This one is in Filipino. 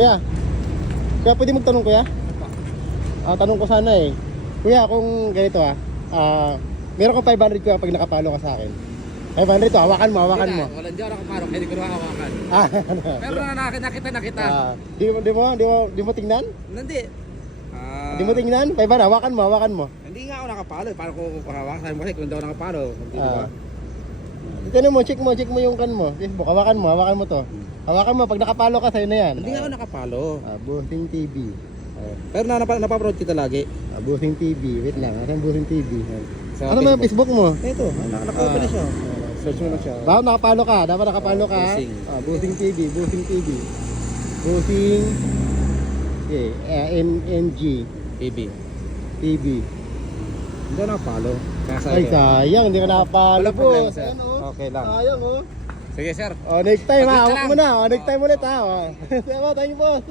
Kuya, kuya pwede magtanong kuya? Tanong ko sana eh. Kuya, kung ganito meron kang 500 kuya pag nakapalo ka sa akin. 500 to, hawakan mo. Walang diyan ako parang hindi ko na hawakan. Pero nakita. Di mo tingnan? Hindi. Di mo tingnan? 500, hawakan mo. Hindi nga ako nakapalo. Paano ko hawakan mo kasi kung hindi ako nakapalo? Hindi ba? Tignan mo, check mo yung kan mo. Facebook, hawakan mo to. Hawakan mo, pag nakapalo ka, sa'yo na yan. Hindi nga ako nakapalo. Boosting TV. Pero napapanood kita lagi. Boosting TV, wait lang. Asan Boosting TV? Sa Ano ba yung Facebook mo? Ito, naka-open na siya. Search mo na siya. Dapat nakapalo ka. Boosting. Boosting TV. Boosting NG PB. TV. Hindi ako nakapalo. Ay, sayang, hindi ka nakapalo Walang po. problema, sir. Okay lang. Sayang, Sige, sir. Next time Pagkita hawak lang. mo na. Next time ulit ha. Thank you, boss.